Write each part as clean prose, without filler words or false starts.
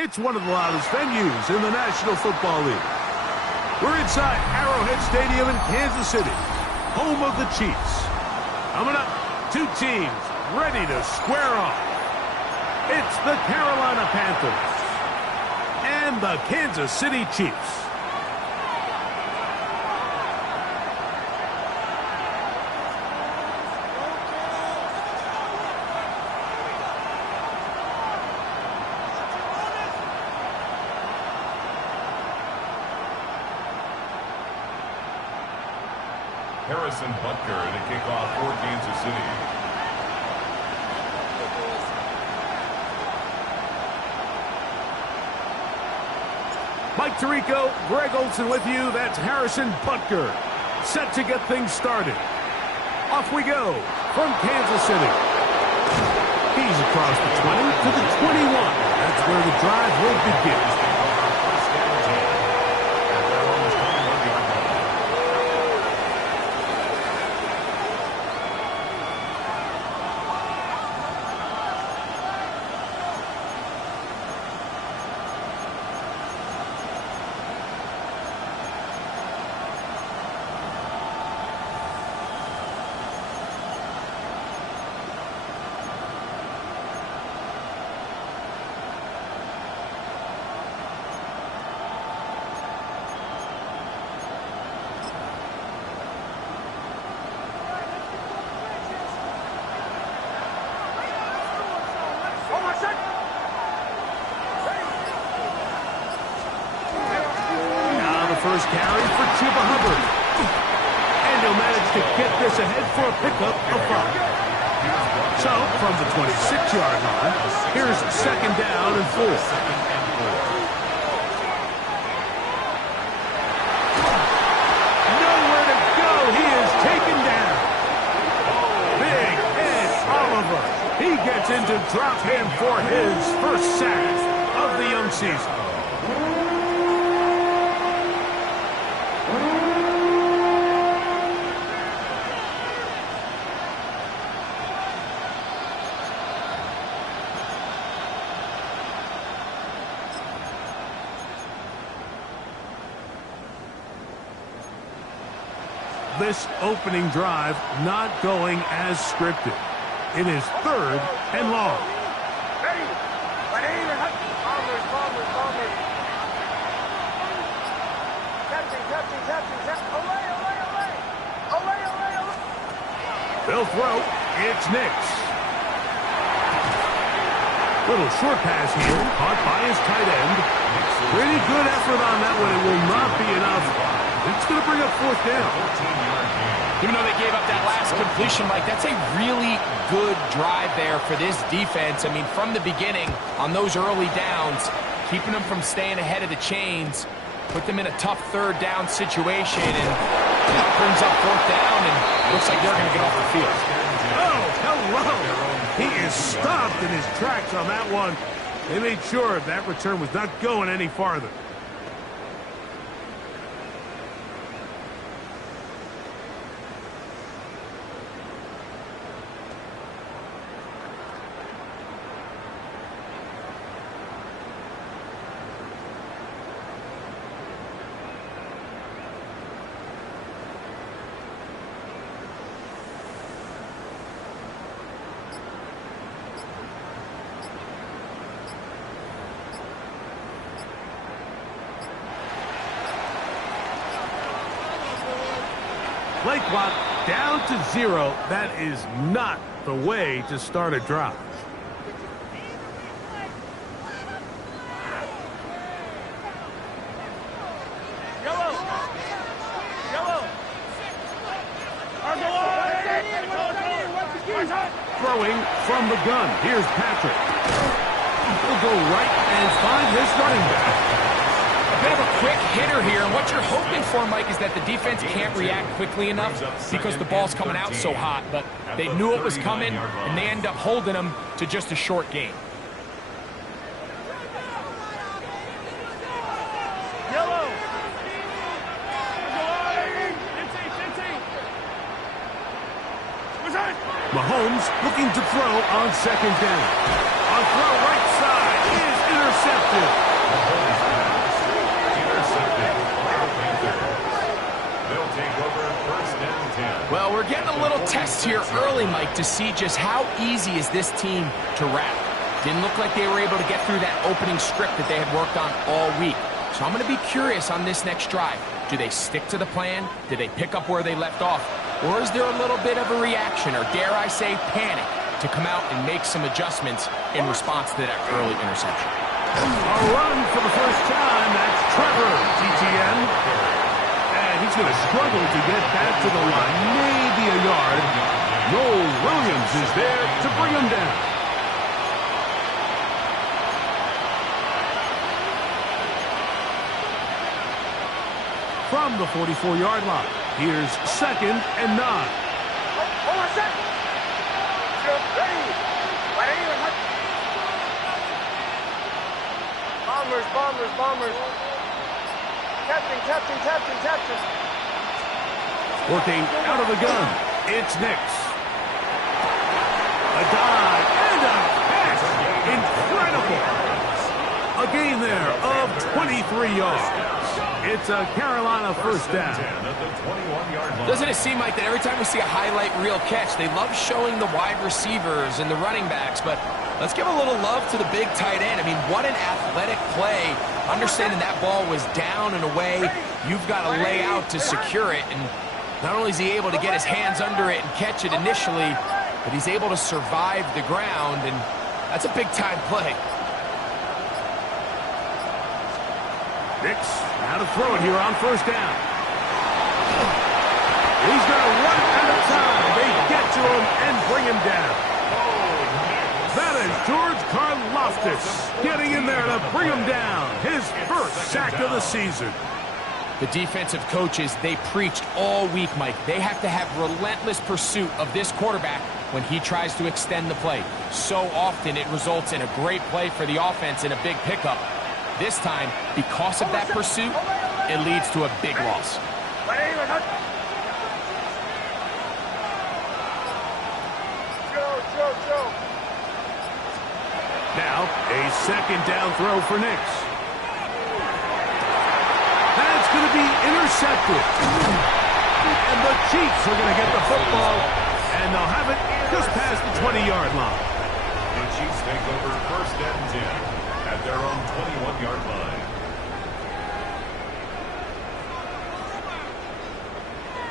It's one of the loudest venues in the National Football League. We're inside Arrowhead Stadium in Kansas City, home of the Chiefs. Coming up, two teams ready to square off. It's the Carolina Panthers and the Kansas City Chiefs. Harrison Butker to kick off for Kansas City. Mike Tirico, Greg Olson with you. That's Harrison Butker, set to get things started. Off we go from Kansas City. He's across the 20 to the 21. That's where the drive will begin. First carry for Chuba Hubbard. And he'll manage to get this ahead for a pickup of 5. So, from the 26-yard line, here's second down and 4. Nowhere to go. He is taken down. Big Ed Oliver. He gets into drop him for his first sack of the young season. This opening drive not going as scripted. It is third and long. They'll throw. It's Nix. Little short pass here, caught by his tight end. Pretty good effort on that one. It will not be enough. It's going to bring up fourth down. Even though they gave up that last completion, Mike, that's a really good drive there for this defense. I mean, from the beginning, on those early downs, keeping them from staying ahead of the chains, put them in a tough third down situation, and that brings up fourth down, and looks like they're going to get off the field. Oh, hello. He is stopped in his tracks on that one. They made sure that return was not going any farther. Play clock down to 0. That is not the way to start a drive. Throwing from the gun. Here's Patrick. He'll go right and find his running back. bit of a quick hitter here, and what you're hoping for, Mike, is that the defense can't react quickly enough because the ball's coming out so hot, but they knew it was coming, and they end up holding them to just a short game. Mahomes looking to throw on second down. On throw right side is intercepted. They'll take over first and 10. Well, we're getting a little test here early, Mike, to see just how easy is this team to wrap. Didn't look like they were able to get through that opening script that they had worked on all week. So I'm going to be curious on this next drive. Do they stick to the plan? Do they pick up where they left off? Or is there a little bit of a reaction, or dare I say panic, to come out and make some adjustments in response to that early interception? A run for the first time. That's Trevor, TTN. And he's going to struggle to get back to the line, maybe a yard. Noel Williams is there to bring him down. From the 44-yard line, here's second and 9. Hold on a second. Ready. Bombers. Captain. Working out of the gun, it's Nix. A dive and a catch. Incredible. A gain there of 23 yards. It's a Carolina first down. Doesn't it seem like that every time we see a highlight reel catch, they love showing the wide receivers and the running backs, but let's give a little love to the big tight end. I mean, what an athletic play. Understanding that ball was down and away, you've got to lay out to secure it, and not only is he able to get his hands under it and catch it initially, but he's able to survive the ground, and that's a big-time play. Nix, now to throw it here on first down. He's going to run out of time. They get to him and bring him down. That is George Karlaftis getting in there to bring him down. His first sack of the season. The defensive coaches, they preached all week, Mike. They have to have relentless pursuit of this quarterback when he tries to extend the play. So often it results in a great play for the offense and a big pickup. This time, because of that pursuit, it leads to a big loss. Now, a second down throw for Nix. That's going to be intercepted. And the Chiefs are going to get the football, and they'll have it just past the 20-yard line. The Chiefs take over first and 10 at their own 21-yard line.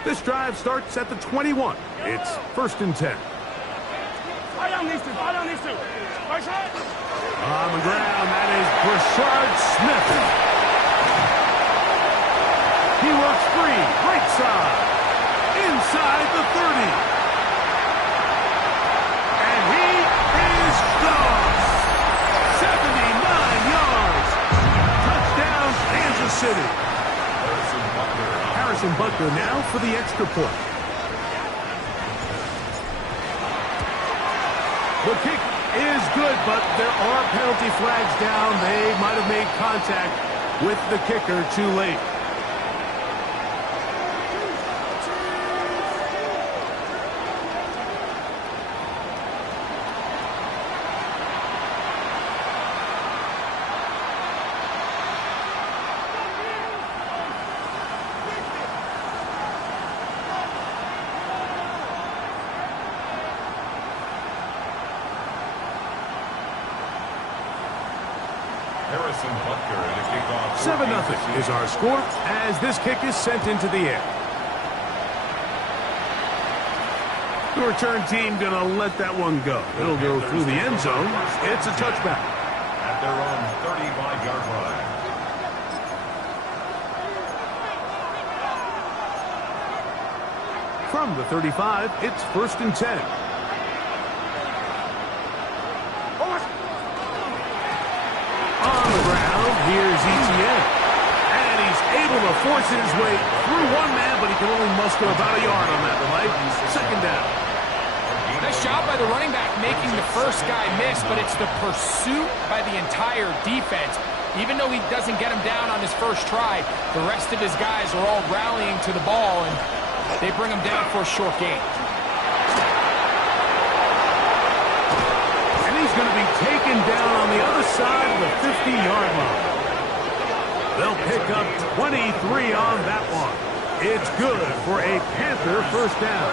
This drive starts at the 21. It's first and 10. On the ground, that is Brashard Smith. He works free, right side, inside the 30. And he is gone. 79 yards. Touchdown, Kansas City. Harrison Butker now for the extra point. The kick is good, but there are penalty flags down. They might have made contact with the kicker too late. Harrison Butker and a kickoff. 7-0 is our score as this kick is sent into the air. The return team going to let that one go. It'll go through the end zone. It's a touchback. At their own 35-yard line. From the 35, it's first and 10. On the ground, here's ETN. forcing his way through one man, but he can only muster about a yard on that play. Second down. Nice job by the running back making the first guy miss, but it's the pursuit by the entire defense. Even though he doesn't get him down on his first try, the rest of his guys are all rallying to the ball, and they bring him down for a short gain. And he's going to be taken down on the other side of the 50-yard line. They'll pick up 23 on that one. It's good for a Panther first down.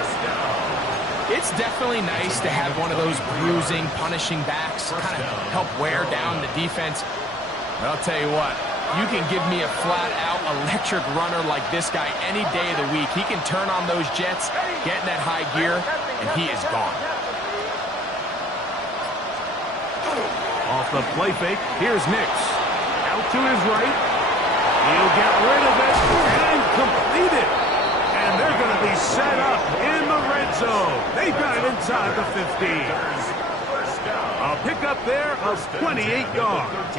It's definitely nice to have one of those bruising, punishing backs kind of help wear down the defense. But I'll tell you what, you can give me a flat-out electric runner like this guy any day of the week. He can turn on those jets, get in that high gear, and he is gone. Off the play fake, here's Nix. Out to his right. He'll get rid of it and complete it. And they're going to be set up in the red zone. They've got it inside the 15. A pickup there of 28 yards.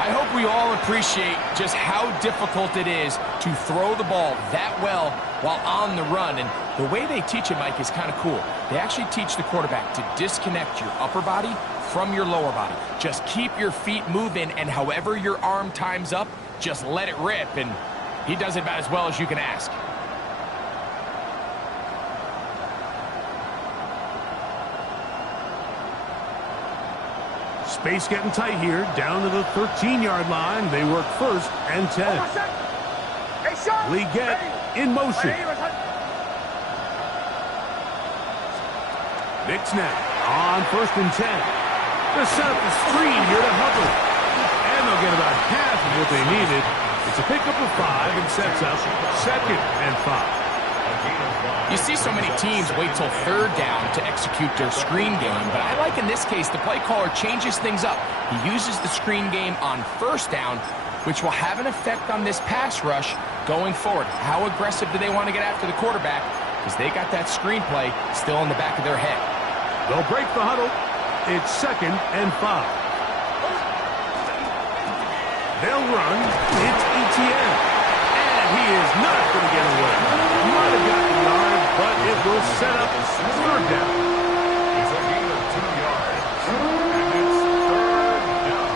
I hope we all appreciate just how difficult it is to throw the ball that well while on the run. And the way they teach it, Mike, is kind of cool. They actually teach the quarterback to disconnect your upper body from your lower body. Just keep your feet moving, and however your arm times up, just let it rip. And he does it about as well as you can ask. Space getting tight here, down to the 13-yard line. They work first and 10. Leggett in motion. Nix now on first and 10. They set up the screen here to Hubbard. And they'll get about half of what they needed. It's a pickup of 5 and sets up second and 5. You see so many teams wait till third down to execute their screen game, but I like in this case the play caller changes things up. He uses the screen game on first down, which will have an effect on this pass rush going forward. How aggressive do they want to get after the quarterback? Because they got that screen play still in the back of their head. They'll break the huddle. It's second and 5. They'll run. It's ETN. And he is not going to get away. Might have gotten a yard, but it will set up third down. It's a gain of 2 yards. And it's third down.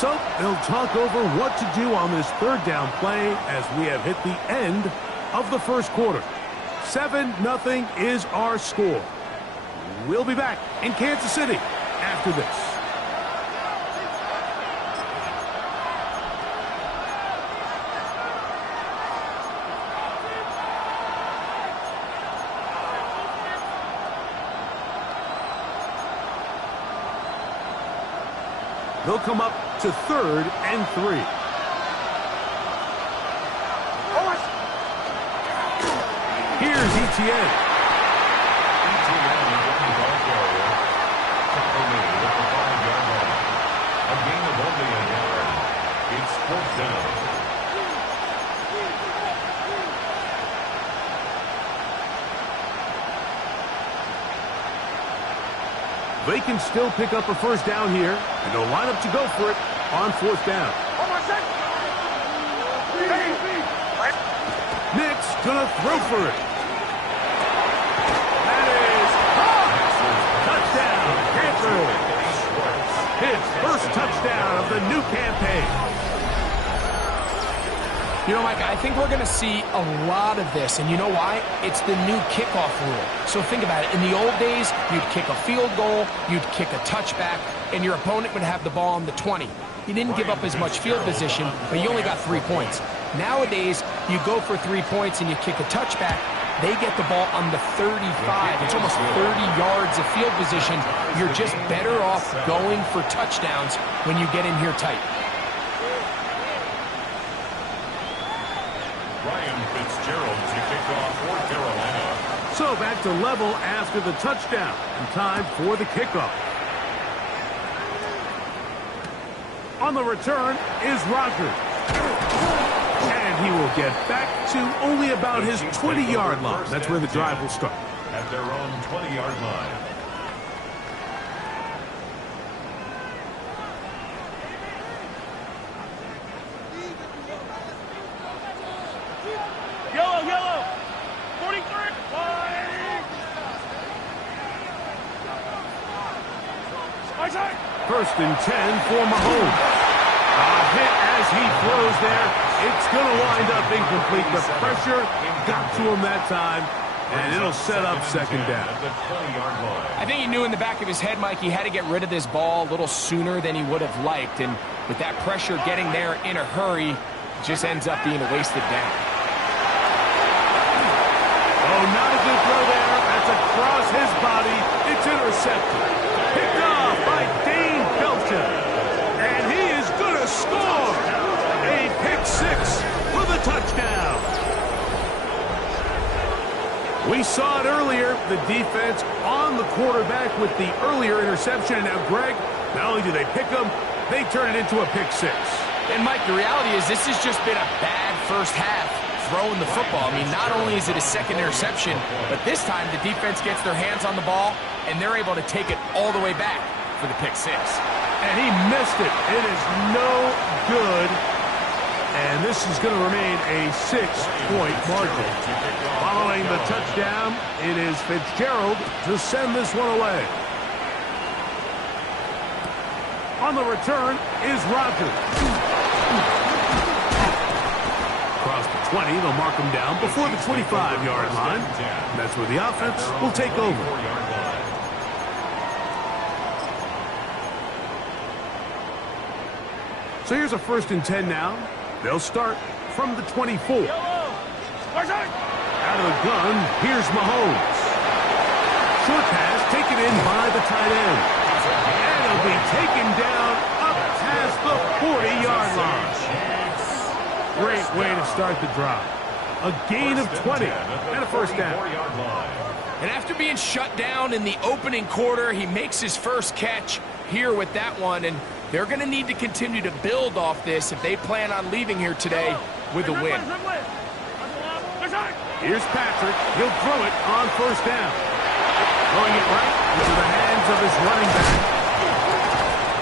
So they'll talk over what to do on this third down play as we have hit the end of the first quarter. 7-0 is our score. We'll be back in Kansas City after this. They'll come up to third and 3. Here's ETN. They can still pick up a first down here, and they'll line up to go for it on fourth down. Nick's gonna throw for it. That is touchdown, Panthers. His first touchdown of the new campaign. You know, Mike, I think we're going to see a lot of this, and you know why? It's the new kickoff rule. So think about it. In the old days, you'd kick a field goal, you'd kick a touchback, and your opponent would have the ball on the 20. You didn't give up as much field position, but you only got 3 points. Nowadays, you go for 3 points and you kick a touchback, they get the ball on the 35. It's almost 30 yards of field position. You're just better off going for touchdowns when you get in here tight. So back to level after the touchdown, and time for the kickoff. On the return is Rogers. And he will get back to only about his 20-yard line. That's where the drive will start. At their own 20-yard line. First and 10 for Mahomes. A hit as he throws there. It's going to wind up incomplete. The pressure got to him that time, and it'll set up second down. I think he knew in the back of his head, Mike, he had to get rid of this ball a little sooner than he would have liked. And with that pressure getting there in a hurry, it just ends up being a wasted down. Oh, not a good throw there. That's across his body. It's intercepted. Picked off by Dane Belcher. And he is going to score. A pick six for the touchdown. We saw it earlier, the defense on the quarterback with the earlier interception. And now, Greg, not only do they pick him, they turn it into a pick six. And, Mike, the reality is this has just been a bad first half throwing the football. I mean, not only is it a second interception, but this time the defense gets their hands on the ball, and they're able to take it all the way back for the pick six. And he missed it. It is no good. And this is going to remain a 6-point margin. Following the touchdown, it is Fitzgerald to send this one away. On the return is Rodgers. Across the 20, they'll mark him down before the 25-yard line. And that's where the offense will take over. So here's a first and 10 now. They'll start from the 24. Out of the gun, here's Mahomes. Short pass taken in by the tight end. And it'll be taken down up past the 40-yard line. Great way to start the drive. A gain of 20 and a first down. And after being shut down in the opening quarter, he makes his first catch here with that one. And they're going to need to continue to build off this if they plan on leaving here today with a win. Here's Patrick. He'll throw it on first down. Throwing it right into the hands of his running back.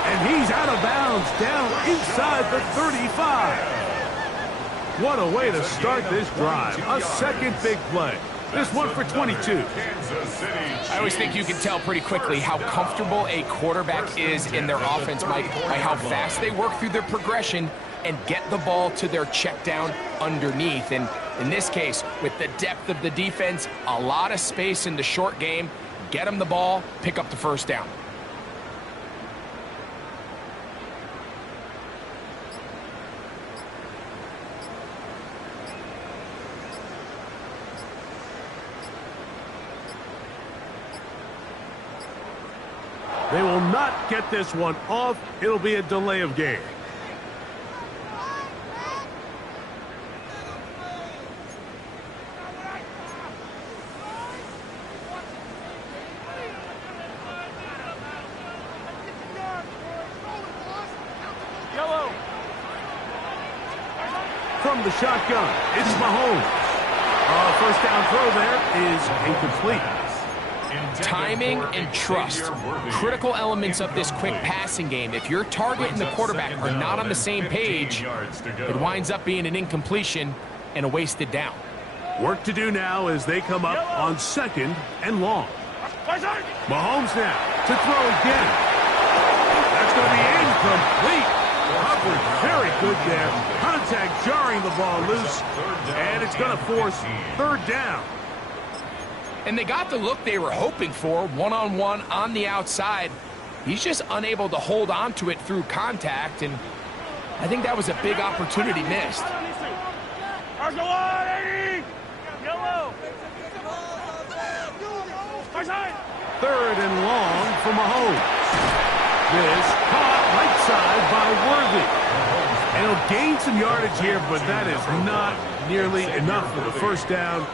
And he's out of bounds down inside the 35. What a way to start this drive. A second big play. This one for 22. I always think you can tell pretty quickly how comfortable a quarterback is in their offense, Mike, by how fast they work through their progression and get the ball to their check down underneath. And in this case, with the depth of the defense, a lot of space in the short game, get them the ball, pick up the first down. They will not get this one off. It'll be a delay of game. Yellow. From the shotgun, it's Mahomes. First down throw there is incomplete. Timing and trust, critical elements of this quick passing game. If your target and the quarterback are not on the same page, it winds up being an incompletion and a wasted down. Work to do now as they come up on second and long. Mahomes now to throw again. That's going to be incomplete. Coverage very good there. Contact jarring the ball loose, and it's going to force third down. And they got the look they were hoping for, one-on-one on the outside. He's just unable to hold on to it through contact, and I think that was a big opportunity missed. Third and long for Mahomes. This caught right side by Worthy. And he'll gain some yardage here, but that is not nearly enough for the first down.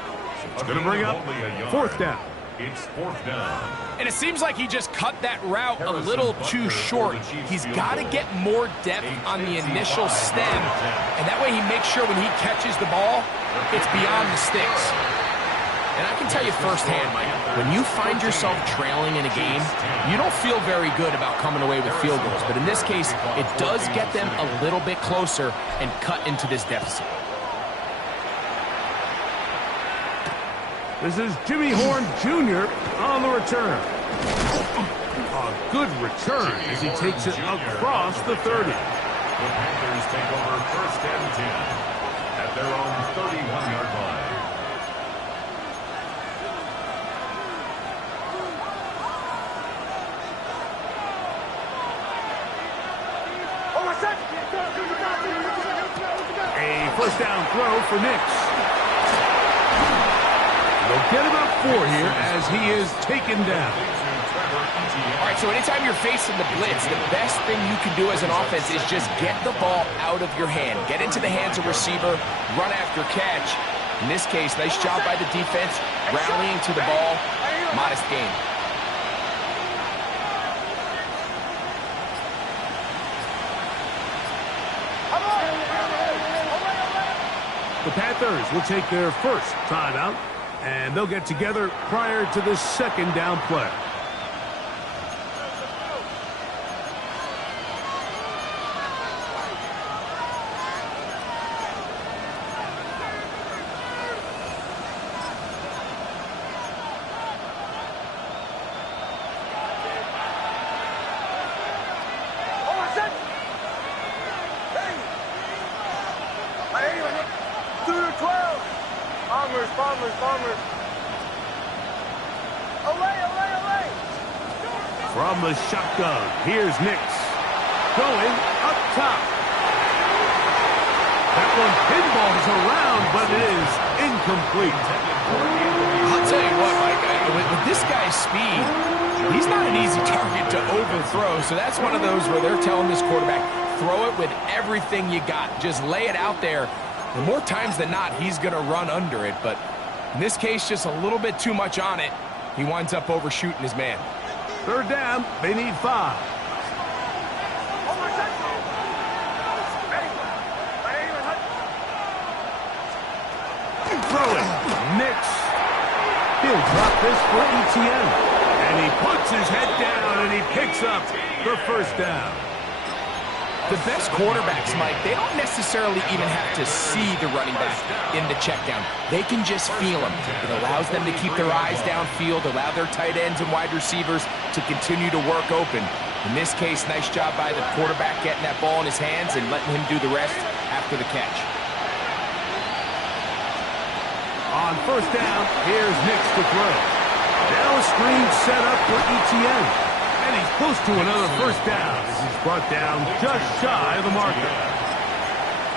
It's going to bring up fourth down. It's fourth down. And it seems like he just cut that route a little too short. He's got to get more depth on the initial stem, and that way he makes sure when he catches the ball, it's beyond the sticks. And I can tell you firsthand, Mike, when you find yourself trailing in a game, you don't feel very good about coming away with field goals. But in this case, it does get them a little bit closer and cut into this deficit. This is Jimmy Horn Jr. on the return. A good return as he takes it across the 30. The Panthers take over 1st and 10 at their own 31-yard line. A first down throw for Nix. They'll get about 4 here as he is taken down. All right, so anytime you're facing the blitz, the best thing you can do as an offense is just get the ball out of your hand. Get into the hands of receiver, run after catch. In this case, nice job by the defense, rallying to the ball. Modest gain. The Panthers will take their first timeout, and they'll get together prior to the second down play. Bombers. Away. From the shotgun, here's Nix. Going up top. That one pinballs around, but it is incomplete. I'll tell you what, Mike, with this guy's speed, he's not an easy target to overthrow. So that's one of those where they're telling this quarterback, throw it with everything you got. Just lay it out there. And more times than not, he's going to run under it. But in this case, just a little bit too much on it. He winds up overshooting his man. Third down, they need 5. Throw it. Nix. He'll drop this for ETN. And he puts his head down and he picks up the first down. The best quarterbacks, Mike, they don't necessarily even have to see the running back in the check down. They can just feel him. It allows them to keep their eyes downfield, allow their tight ends and wide receivers to continue to work open. In this case, nice job by the quarterback getting that ball in his hands and letting him do the rest after the catch. On first down, here's Nix to throw. Now a screen set up for ETN. And he's close to another first down as he's brought down just shy of the marker.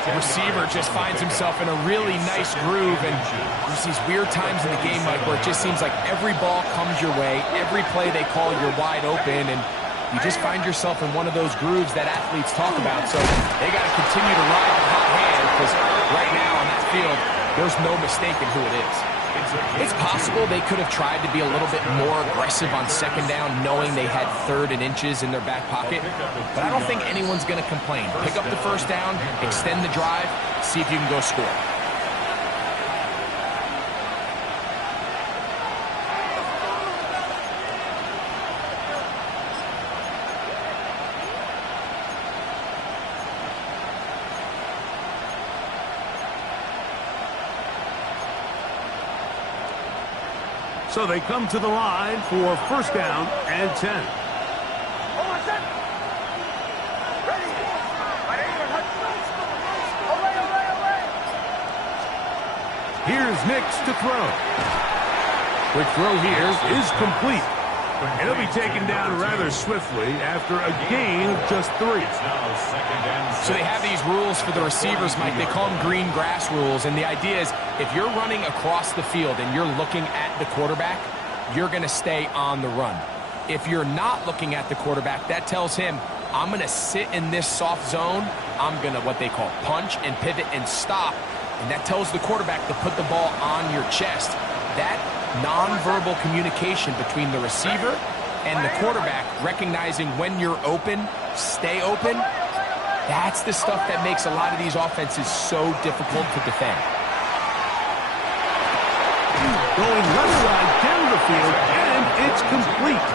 The receiver just finds himself in a really nice groove, and there's these weird times in the game, Mike, where it just seems like every ball comes your way, every play they call, you're wide open, and you just find yourself in one of those grooves that athletes talk about. So they got to continue to ride the hot hand, because right now on that field, there's no mistaking who it is. It's possible they could have tried to be a little bit more aggressive on second down, knowing they had 3rd and inches in their back pocket. But I don't think anyone's going to complain. Pick up the first down, extend the drive, see if you can go score. So they come to the line for first down and 10. Here's Nix to throw. Quick throw here is complete. And he'll be taken down rather swiftly after a gain of just 3. So they have these rules for the receivers, Mike. They call them green grass rules. And the idea is if you're running across the field and you're looking at the quarterback, you're going to stay on the run. If you're not looking at the quarterback, that tells him, I'm going to sit in this soft zone. I'm going to what they call punch and pivot and stop. And that tells the quarterback to put the ball on your chest. That nonverbal communication between the receiver and the quarterback, recognizing when you're open, stay open, that's the stuff that makes a lot of these offenses so difficult to defend. Going left side down the field, and it's complete.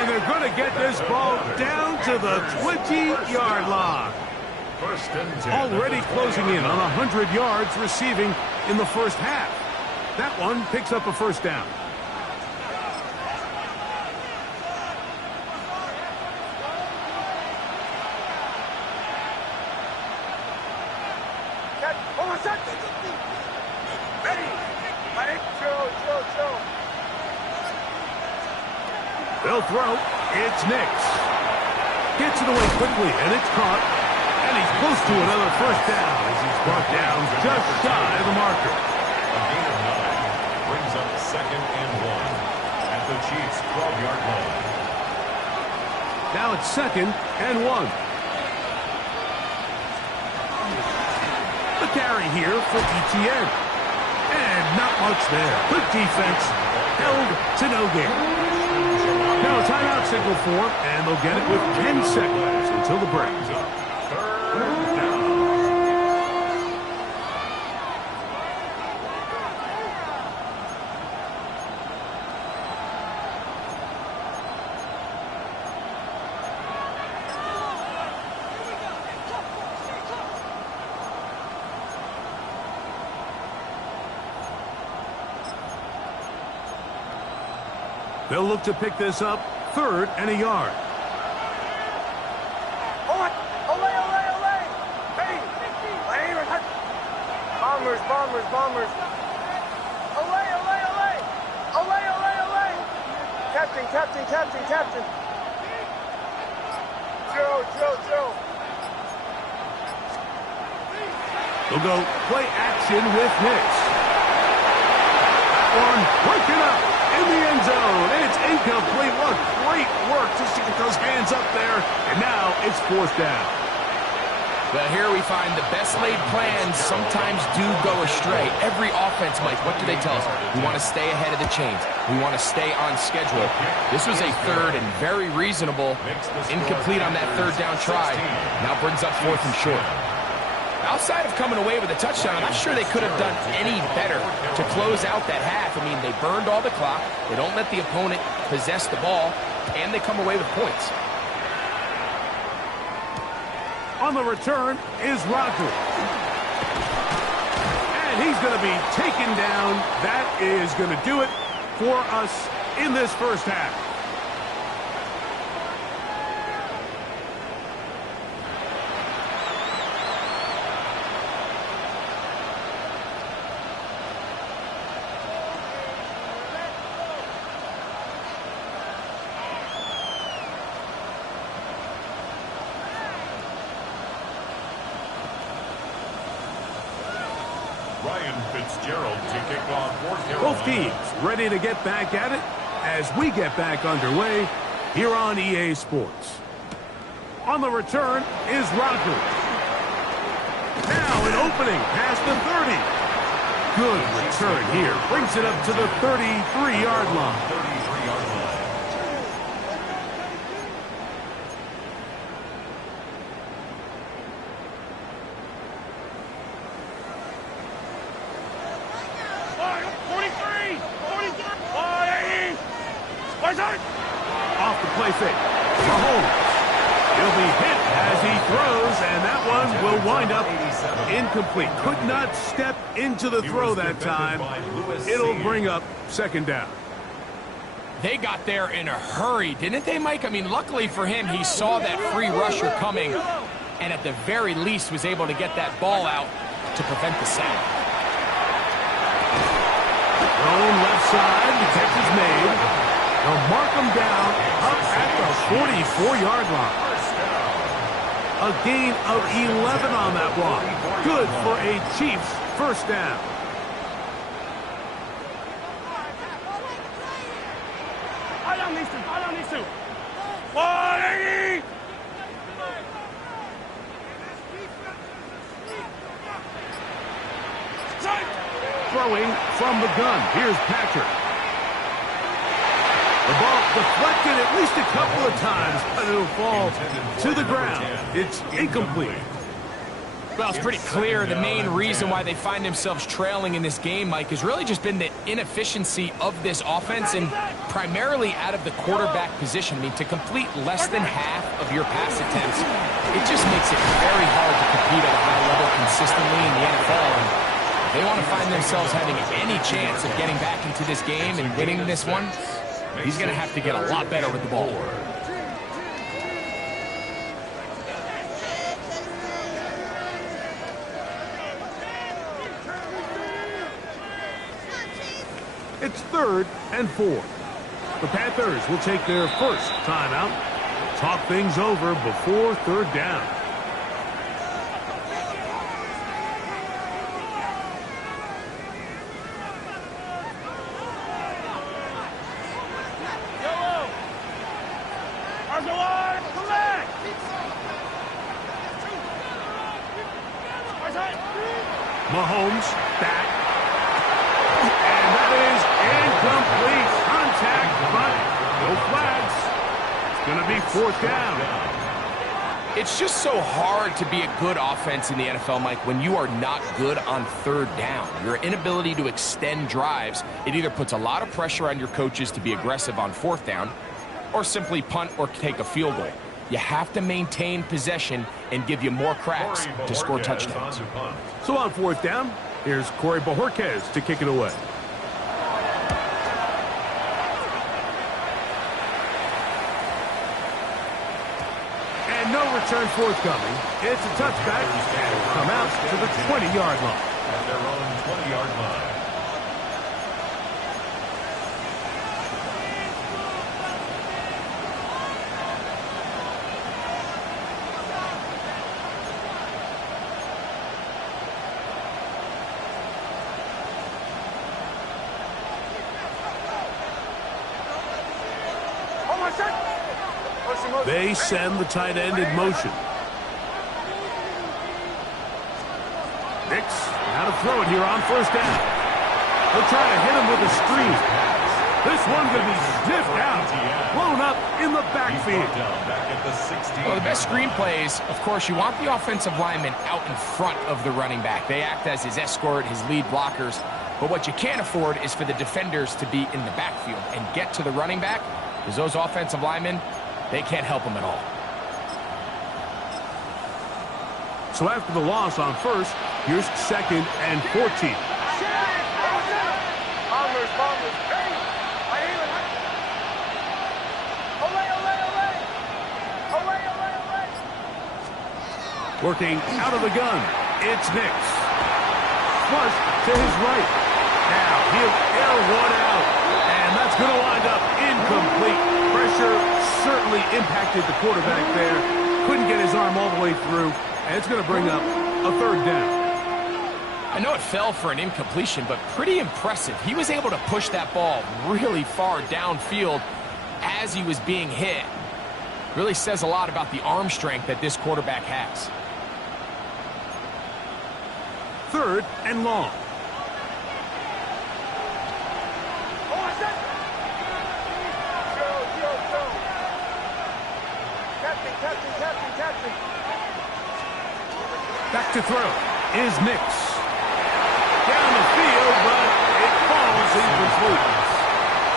And they're going to get this ball down to the 20-yard line. Already closing in on 100 yards receiving in the first half. That one picks up a first down. They'll throw. It's Nix. Gets it away quickly, and it's caught. And he's close to another first down as he's brought down just shy of the marker. A gain of 9 brings up 2nd and 1 at the Chiefs' 12-yard line. Now it's 2nd and 1. The carry here for ETN. And not much there. Good defense. Held to no gain. Now a timeout signal for him, and they'll get it with 10 seconds until the break. Third down. They'll look to pick this up, 3rd and a yard. Bombers. Captain. Joe. They'll go play action with Nix. That one breaking up in the end zone. It's incomplete. What great work just to get those hands up there. And now it's 4th down. Well, here we find the best laid plans sometimes do go astray. Every offense, Mike, what do they tell us? We want to stay ahead of the chains. We want to stay on schedule. This was a 3rd and very reasonable. Incomplete on that 3rd down try. Now brings up 4th and short. Outside of coming away with a touchdown, I'm not sure they could have done any better to close out that half. I mean, they burned all the clock. They don't let the opponent possess the ball, and they come away with points. On the return is Roger. And he's going to be taken down. That is going to do it for us in this first half. Both teams ready to get back at it as we get back underway here on EA Sports. On the return is Rocker. Now an opening past the 30. Good return here. Brings it up to the 33-yard line. Off the play fake. Mahomes. He'll be hit as he throws, and that one will wind up incomplete. Could not step into the throw that time. It'll bring up 2nd down. They got there in a hurry, didn't they, Mike? I mean, luckily for him, he saw that free rusher coming, and at the very least was able to get that ball out to prevent the sack. Thrown left side, the catch is made. They'll mark him down up at the 44-yard line. A gain of 11 on that block. Good for a Chiefs first down. Throwing from the gun. Here's Patrick. The ball deflected at least a couple of times, but it'll fall to the ground. It's incomplete. Well, it's pretty clear the main reason why they find themselves trailing in this game, Mike, has really just been the inefficiency of this offense and primarily out of the quarterback position. I mean, to complete less than half of your pass attempts, it just makes it very hard to compete at a high level consistently in the NFL. And if they want to find themselves having any chance of getting back into this game and winning this one, he's going to have to get a lot better with the ball. It's 3rd and 4. The Panthers will take their first timeout. Talk things over before 3rd down. Mahomes back. And that is incomplete. Contact, but no flags. It's going to be 4th down. It's just so hard to be a good offense in the NFL, Mike, when you are not good on 3rd down. Your inability to extend drives, it either puts a lot of pressure on your coaches to be aggressive on 4th down or simply punt or take a field goal. You have to maintain possession and give you more cracks to score touchdowns. So on 4th down, here's Corey Bojorquez to kick it away. And no return forthcoming. It's a touchback, and it'll come out to the 20-yard line. At their own 20-yard line. They send the tight end in motion. Nix, now to throw it here on 1st down. They'll try to hit him with a screen. This one's going to be sniffed out, blown up in the backfield. Well, the best screen plays, of course, you want the offensive lineman out in front of the running back. They act as his escort, his lead blockers. But what you can't afford is for the defenders to be in the backfield and get to the running back, because those offensive linemen, they can't help him at all. So after the loss on 1st, here's 2nd and 14. Working out of the gun, it's Nix. Flush to his right. Now he'll air one out, and that's going to wind up incomplete. Pressure certainly impacted the quarterback there. Couldn't get his arm all the way through, and it's going to bring up a 3rd down. I know it fell for an incompletion, but pretty impressive. He was able to push that ball really far downfield as he was being hit. Really says a lot about the arm strength that this quarterback has. 3rd and long. Back to throw is Nix. Down the field, but it falls incomplete.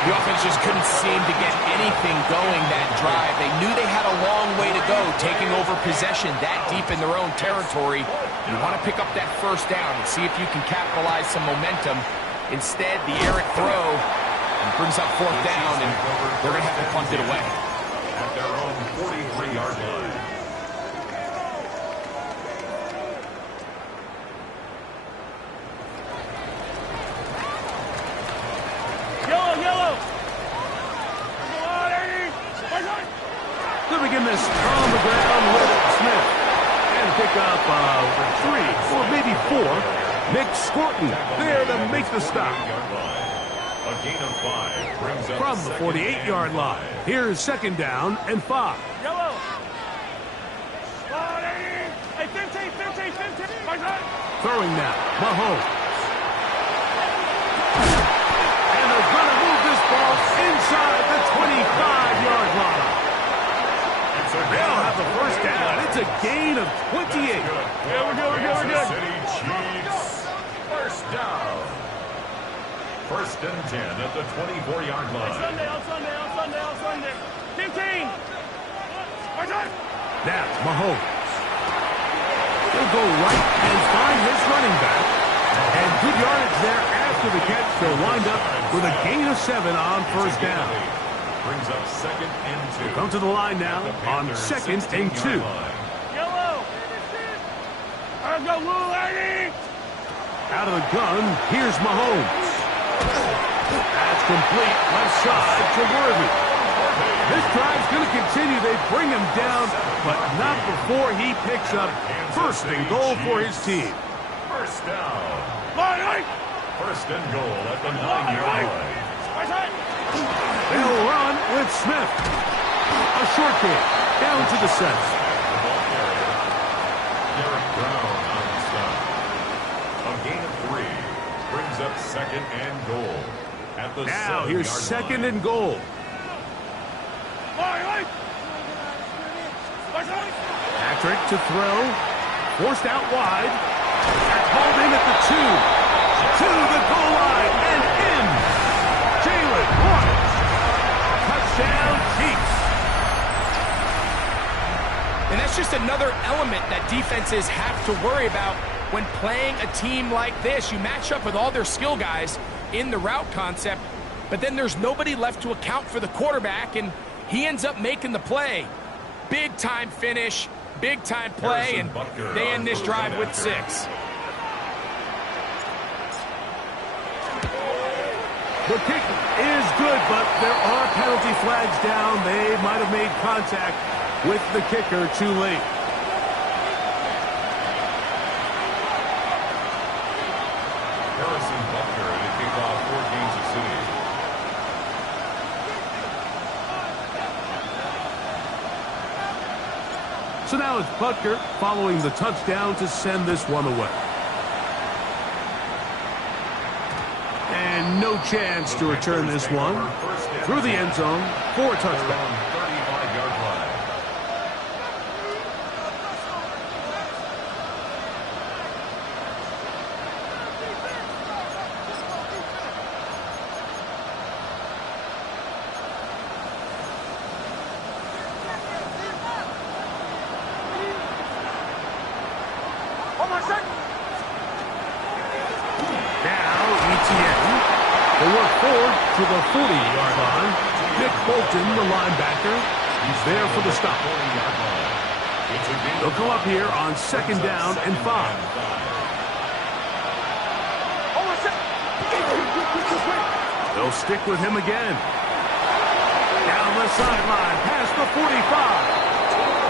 The offense just couldn't seem to get anything going that drive. They knew they had a long way to go, taking over possession that deep in their own territory. You want to pick up that 1st down and see if you can capitalize some momentum. Instead, the errant throw brings up 4th down, and they're going to have to punt it away. At their own 43-yard line. They'll begin this on the ground with Smith. And pick up 3 or maybe 4. Nick Scorton there to make the stop. A gain of 5 brings up From the 48-yard line, here's 2nd down and 5. Yellow. Hey, 15. Throwing now, Mahomes. And they're going to move this ball inside the 25-yard line. They'll have the 1st down. It's a gain of 28. Yeah, we're good. City Chiefs. 1st down. 1st and 10 at the 24-yard line. On Sunday. 15. Now, Mahomes. He'll go right and find his running back. And good yardage there after the catch. They'll wind up with a gain of 7 on 1st down. Brings up 2nd and 2. Come to the line now on 2nd and 2. Yellow. Let's go, Lou, lady. Out of the gun, here's Mahomes. That's complete left side to Worthy. This drive's going to continue. They bring him down, but not before he picks up first and goal for his team. First down. Line. First and goal at the 9-yard line. They'll run with Smith. A short kick down to the center. Derek Brown on the stop. A gain of 3 brings up second and goal at the 7-yard line. Now here's second and goal. Patrick to throw. Forced out wide. That's hauled in at the 2. To the goal line and in. Jalen Waters. Touchdown Chiefs. And that's just another element that defenses have to worry about when playing a team like this. You match up with all their skill guys in the route concept, but then there's nobody left to account for the quarterback, and he ends up making the play. Big-time finish, big-time play, and they end this drive with 6. The kick is good, but there are penalty flags down. They might have made contact with the kicker too late. Harrison Butker to kick off for Kansas City. So now it's Butker following the touchdown to send this one away. And no chance to return this one through the end zone for a touchdown. 35-yard line. They work forward to the 40-yard line. Nick Bolton, the linebacker, he's there for the stop. They'll come up here on second down and 5. They'll stick with him again. Down the sideline, past the 45.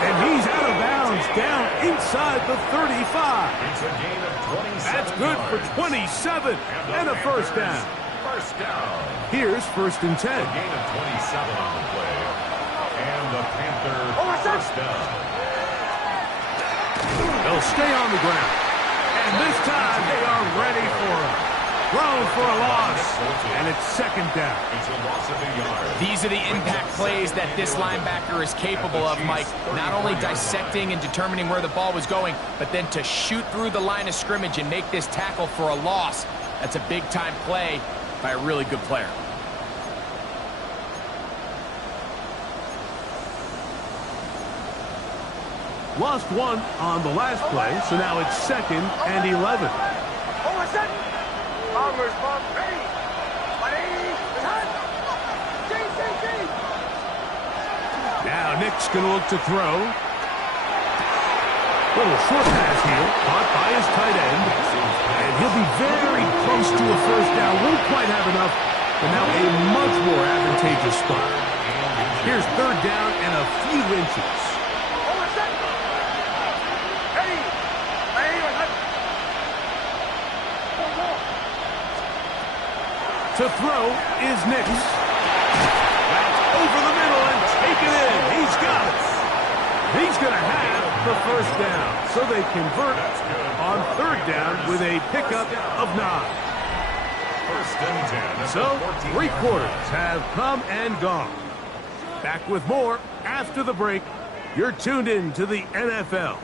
And he's out of bounds, down inside the 35. It's a gain of 27. That's good for 27 and a first down. First down. Here's first and 10. A gain of 27 on the play. And the Panther first down. They'll stay on the ground. And this time they are ready for him. Thrown for a loss. And it's second down. It's a loss of a yard. These are the impact plays that this linebacker is capable of, Mike. Not only dissecting and determining where the ball was going, but then to shoot through the line of scrimmage and make this tackle for a loss. That's a big-time play by a really good player. Lost one on the last play, so now it's second and 11. Now Nick's going to look to throw. Little short pass here, caught by his tight end. And he'll be very close to a first down. Won't quite have enough, but now a much more advantageous spot. Here's third down and a few inches. To throw is Nix. That's over the middle and taken in. He's got it. He's going to have the first down. So they convert on third down with a pickup of 9. First and 10. So 3 quarters have come and gone. Back with more after the break. You're tuned in to the NFL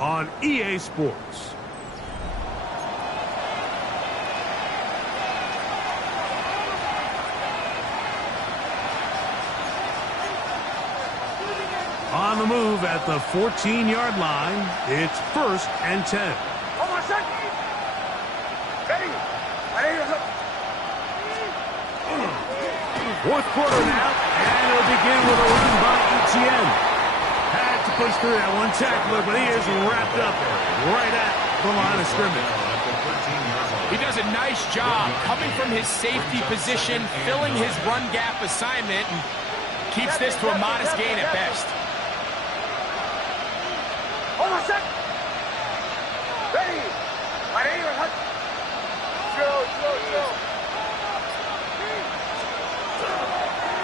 on EA Sports. On the move at the 14-yard line, it's first and 10. Fourth quarter now, and it'll begin with a run by Etienne. Had to push through that one tackler, but he is wrapped up right at the line of scrimmage. He does a nice job coming from his safety position, filling his run gap assignment, and keeps this to a modest gain at best. Hold on a sec. Ready. Chill.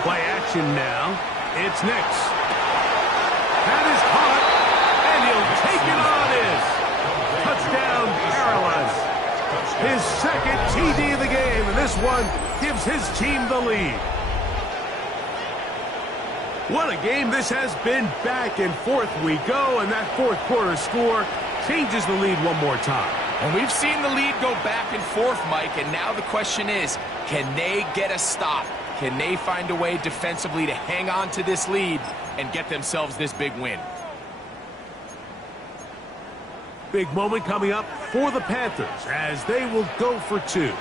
Play action now. It's Nix. That is caught, and he'll take it on in. Touchdown, Carolina. His second TD of the game, and this one gives his team the lead. What a game this has been. Back and forth we go, and that fourth quarter score changes the lead one more time. And we've seen the lead go back and forth, Mike, and now the question is, can they get a stop? Can they find a way defensively to hang on to this lead and get themselves this big win? Big moment coming up for the Panthers as they will go for two.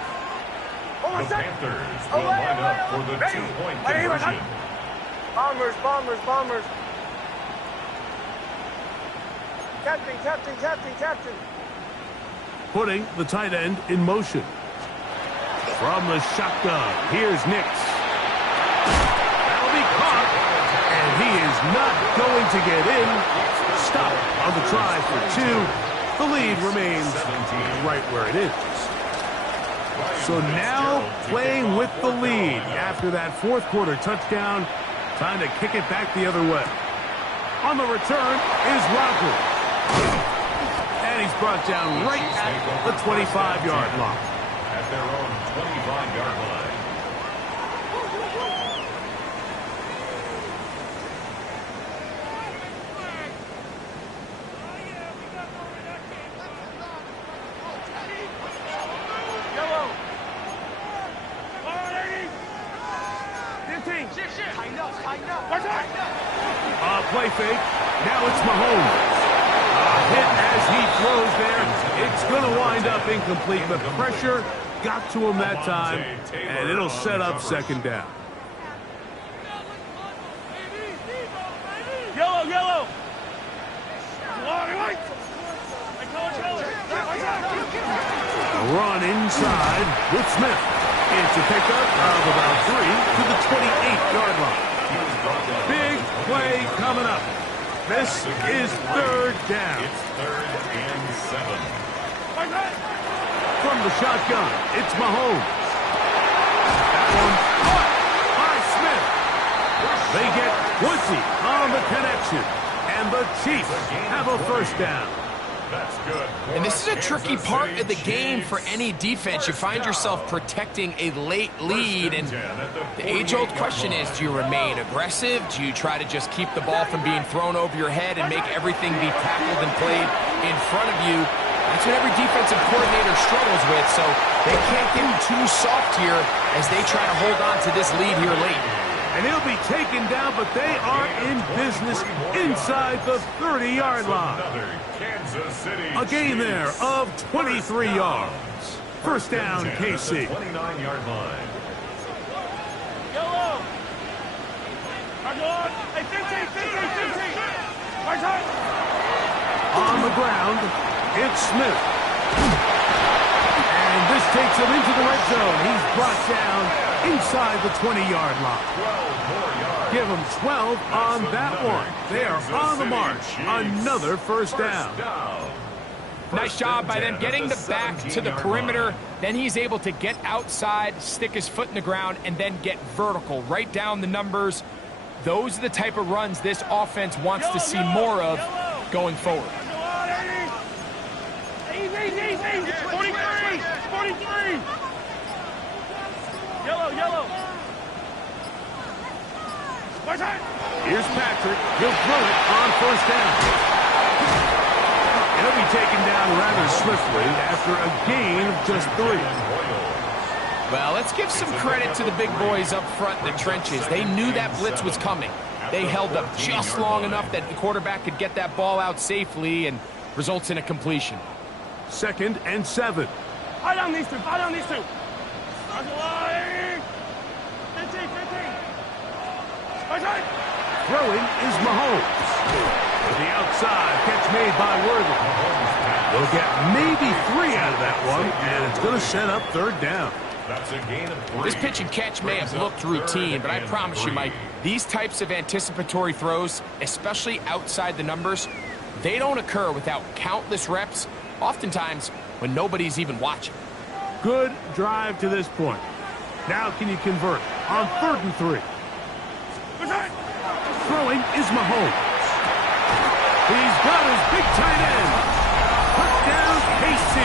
The Panthers will line up for the two-point conversion. Bombers. Captain. Putting the tight end in motion. From the shotgun, here's Nix. That'll be caught, and he is not going to get in. Stop on the try for two. The lead remains right where it is. So now playing with the lead after that fourth quarter touchdown. Time to kick it back the other way. On the return is Rocker. And he's brought down right at the 25-yard line. At their own 25-yard line. Yellow. All right, 15. Play fake. Now it's Mahomes. Hit as he throws there. It's going to wind up incomplete, but pressure got to him that time, and it'll set up second down. Yellow. A run inside with Smith. It's a pickup of about 3 to the 28-yard line. Big play coming up. This is third down. It's 3rd and 7. From the shotgun, it's Mahomes. That one caught by Smith. They get Woodsy on the connection, and the Chiefs have a first down. That's good. And this is a tricky part of the game for any defense. You find yourself protecting a late lead, and the age-old question is, do you remain aggressive? Do you try to just keep the ball from being thrown over your head and make everything be tackled and played in front of you? That's what every defensive coordinator struggles with, so they can't get too soft here as they try to hold on to this lead here late. And he'll be taken down, but they are in business inside the 30-yard line. A gain there of 23 yards. First down, KC. 29-yard line. Yellow. Hey, 15. On the ground, it's Smith. And this takes him into the red zone. He's brought down inside the 20-yard line. 12 more yards. Give them 12 on that one. They are on the march. Another first down. Nice job by them getting the back to the perimeter. Then he's able to get outside, stick his foot in the ground, and then get vertical. Right down the numbers. Those are the type of runs this offense wants to see more of going forward. 43. Yellow. Here's Patrick. He'll throw it on first down. He'll be taken down rather swiftly after a gain of just 3. Well, let's give some credit to the big boys up front in the trenches. They knew that blitz was coming. They held up just long enough that the quarterback could get that ball out safely and results in a completion. 2nd and 7. Fight on these two. 15. Throwing is Mahomes. To the outside, catch made by Worthy. They'll get maybe 3 out of that one, and it's going to set up third down. That's a gain of 3. This pitch and catch may have looked routine, but I promise you, Mike, these types of anticipatory throws, especially outside the numbers, they don't occur without countless reps, oftentimes when nobody's even watching. Good drive to this point. Now can you convert on 3rd and 3? Throwing is Mahomes. He's got his big tight end. Touchdown, KC.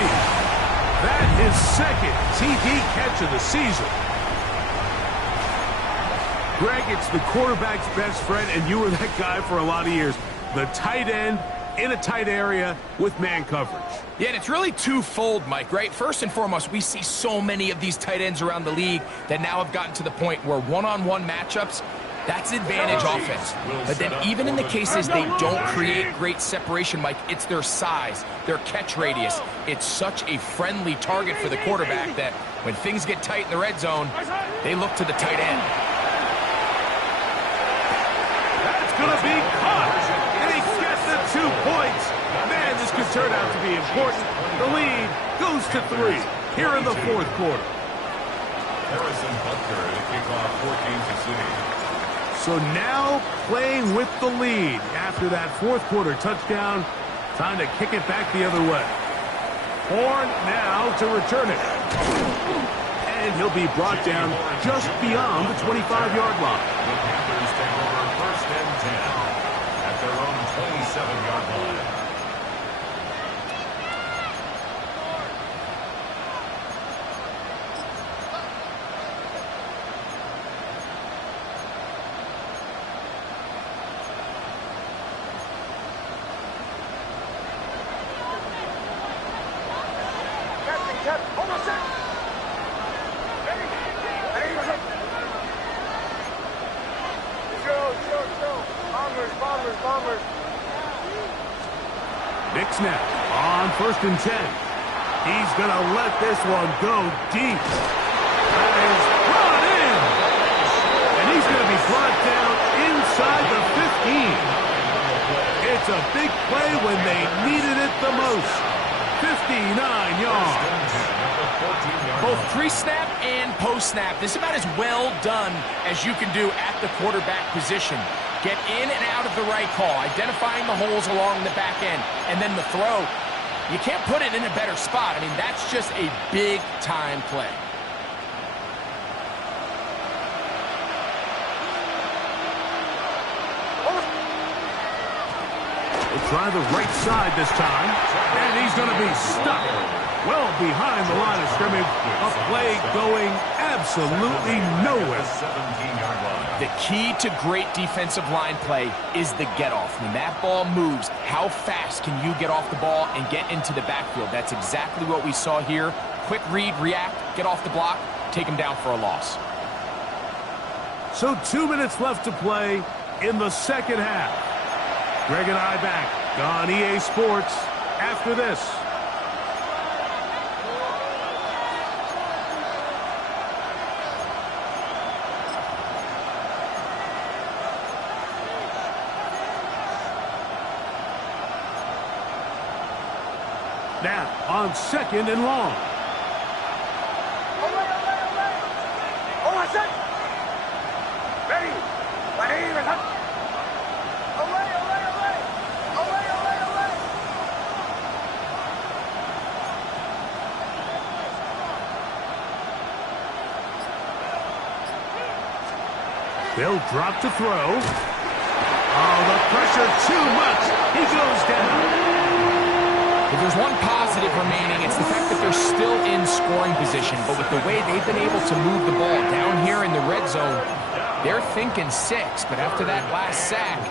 That is 2nd TD catch of the season. Greg, it's the quarterback's best friend, and you were that guy for a lot of years. The tight end in a tight area with man coverage. Yeah, and it's really twofold, Mike, right? First and foremost, we see so many of these tight ends around the league that now have gotten to the point where one-on-one matchups, that's advantage offense. But then even in the cases they don't create great separation, Mike, it's their size, their catch radius. It's such a friendly target for the quarterback that when things get tight in the red zone, they look to the tight end. That's going to be caught. And he gets the 2 points. Man, this could turn out to be important. The lead goes to 3 here in the 4th quarter. Harrison Butker to kick off for Kansas City. So now playing with the lead after that 4th quarter touchdown. Time to kick it back the other way. Horn now to return it. And he'll be brought down just beyond the 25-yard line. The Panthers take over 1st and 10 at their own 27-yard line. Nick snap on 1st and 10. He's going to let this one go deep. That is brought in. And he's going to be brought down inside the 15. It's a big play when they needed it the most. 59 yards. Both pre-snap and post-snap, this is about as well done as you can do at the quarterback position. Get in and out of the right call, identifying the holes along the back end, and then the throw. You can't put it in a better spot. I mean, that's just a big-time play. We'll try the right side this time, and he's going to be stuck well behind the line of scrimmage. A play going absolutely nowhere. 17-yard line. The key to great defensive line play is the get-off. When that ball moves, how fast can you get off the ball and get into the backfield? That's exactly what we saw here. Quick read, react, get off the block, take him down for a loss. So 2 minutes left to play in the 2nd half. Greg and I back on EA Sports after this. Now on 2nd and long. They'll drop to throw. Oh, the pressure too much. He goes down. If there's one positive remaining, it's the fact that they're still in scoring position. But with the way they've been able to move the ball down here in the red zone, they're thinking 6. But after that last sack,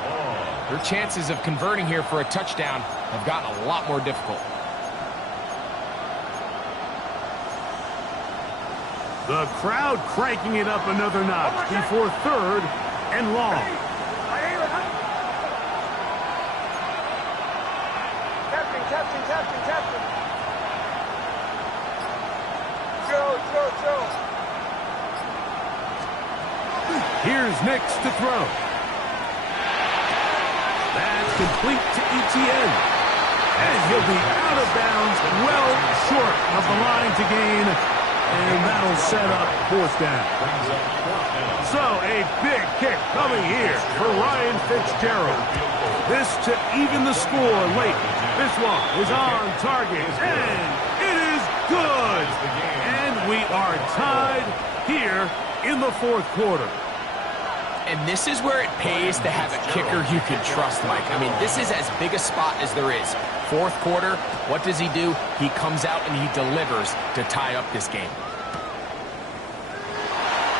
their chances of converting here for a touchdown have gotten a lot more difficult. The crowd cranking it up another notch before 3rd and long. Captain. Joe. Here's Nix to throw. That's complete to Etienne. And he'll be out of bounds, well short of the line to gain. And that'll set up 4th down. So a big kick coming here for Ryan Fitzgerald. This to even the score late. This one is on target, and it is good. And we are tied here in the 4th quarter. And this is where it pays to have a kicker you can trust, Mike. I mean, this is as big a spot as there is. 4th quarter, what does he do? He comes out and he delivers to tie up this game.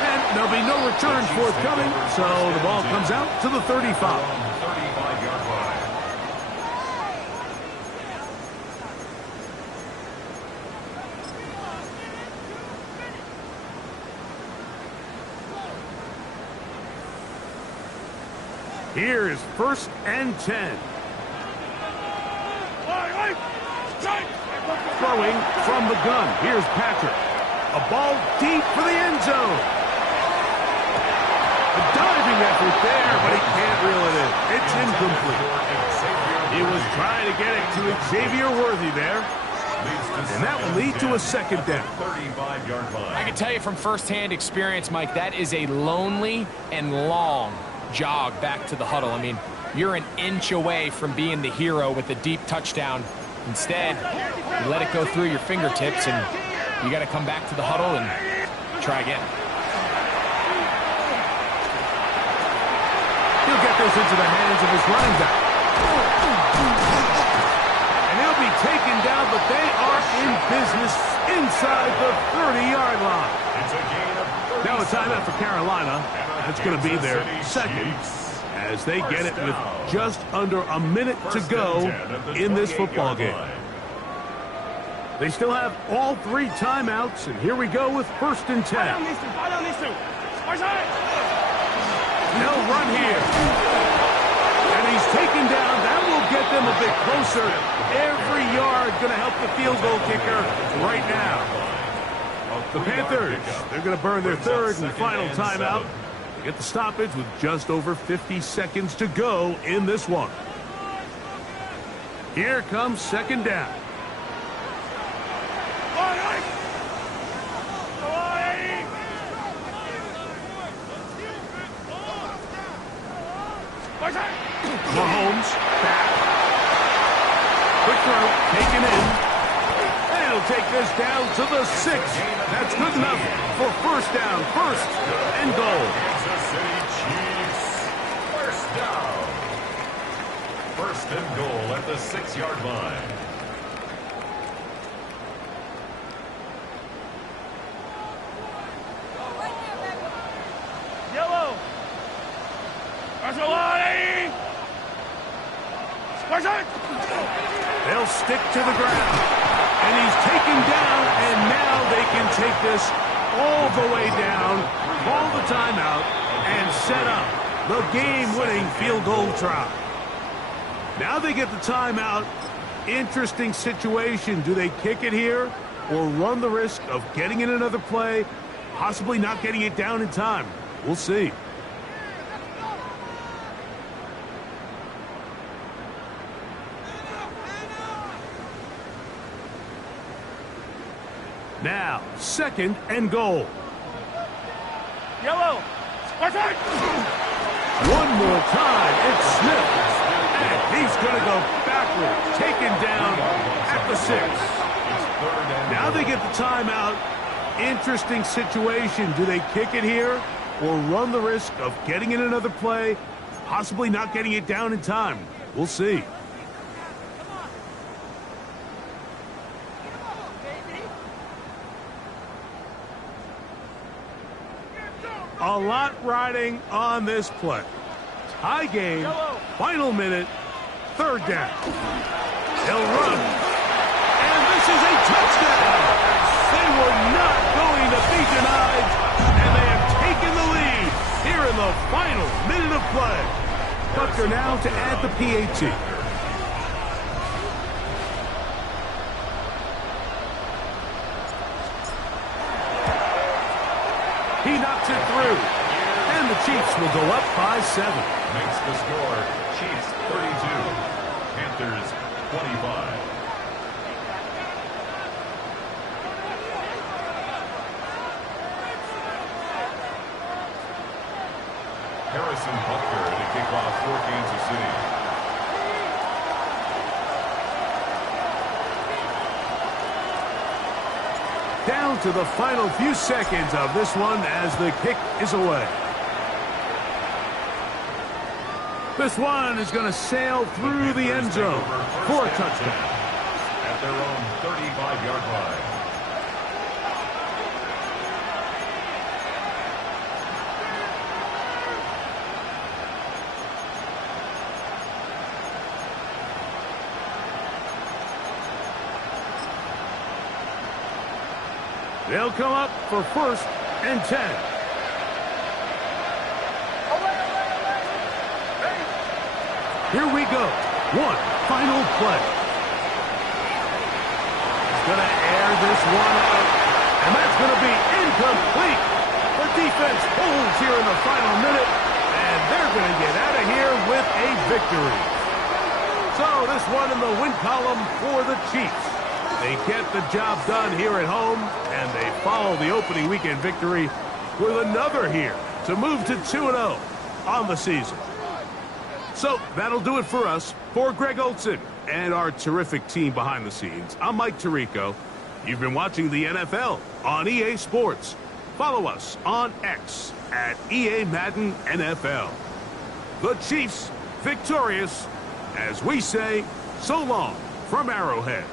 And there'll be no return forthcoming, so the ball comes out to the 35. 35-yard line. Here is 1st and 10. Throwing from the gun. Here's Patrick. A ball deep for the end zone. A diving effort there, but he can't reel it in. It's incomplete. He was trying to get it to Xavier Worthy there. And that will lead to a 2nd down. 35-yard line. I can tell you from firsthand experience, Mike, that is a lonely and long jog back to the huddle. I mean, you're an inch away from being the hero with a deep touchdown. Instead, you let it go through your fingertips, and you got to come back to the huddle and try again. He'll get this into the hands of his running back. And he'll be taken down, but they are in business inside the 30-yard line. It's a gain of 30. Now a timeout for Carolina. That's going to be their 2nd as they get it with just under a minute to go in this football game. They still have all 3 timeouts, and here we go with 1st and 10. They'll run here. And he's taken down. That will get them a bit closer. Every yard going to help the field goal kicker right now. The Panthers, they're going to burn their 3rd and final timeout. Get the stoppage with just over 50 seconds to go in this one. Here comes 2nd down. Mahomes back. Quick throw taken in. And he'll take this down to the 6. That's good enough for 1st down. 1st and goal. Kansas City Chiefs. 1st down. 1st and goal at the 6-yard line. Yellow. They'll stick to the ground. And he's taken down, and now they can take this all the way down, call the timeout, and set up the game-winning field goal try. Now they get the timeout. Interesting situation. Do they kick it here or run the risk of getting in another play, possibly not getting it down in time? We'll see. Now, 2nd and goal. Yellow. One more time, it's Smith. And he's going to go backwards, taken down at the 6. Now they get the timeout. Interesting situation. Do they kick it here or run the risk of getting in another play, possibly not getting it down in time? We'll see. A lot riding on this play. Tie game, final minute, 3rd down. He'll run. And this is a touchdown. They were not going to be denied, and they have taken the lead here in the final minute of play. Butker now to add the PAT. He knocks it through. And the Chiefs will go up by 7. Makes the score Chiefs 32, Panthers 25. Harrison Butker to kick off for Kansas City. Down to the final few seconds of this one as the kick is away. This one is going to sail through the end zone for a touchdown. At their own 35-yard line. They'll come up for 1st and 10. Here we go. One final play. He's going to air this one out, and that's going to be incomplete. The defense holds here in the final minute, and they're going to get out of here with a victory. So this one in the win column for the Chiefs. They get the job done here at home, and they follow the opening weekend victory with another here to move to 2-0 on the season. So that'll do it for us. For Greg Olson and our terrific team behind the scenes, I'm Mike Tirico. You've been watching the NFL on EA Sports. Follow us on X at EA Madden NFL. The Chiefs victorious as we say so long from Arrowhead.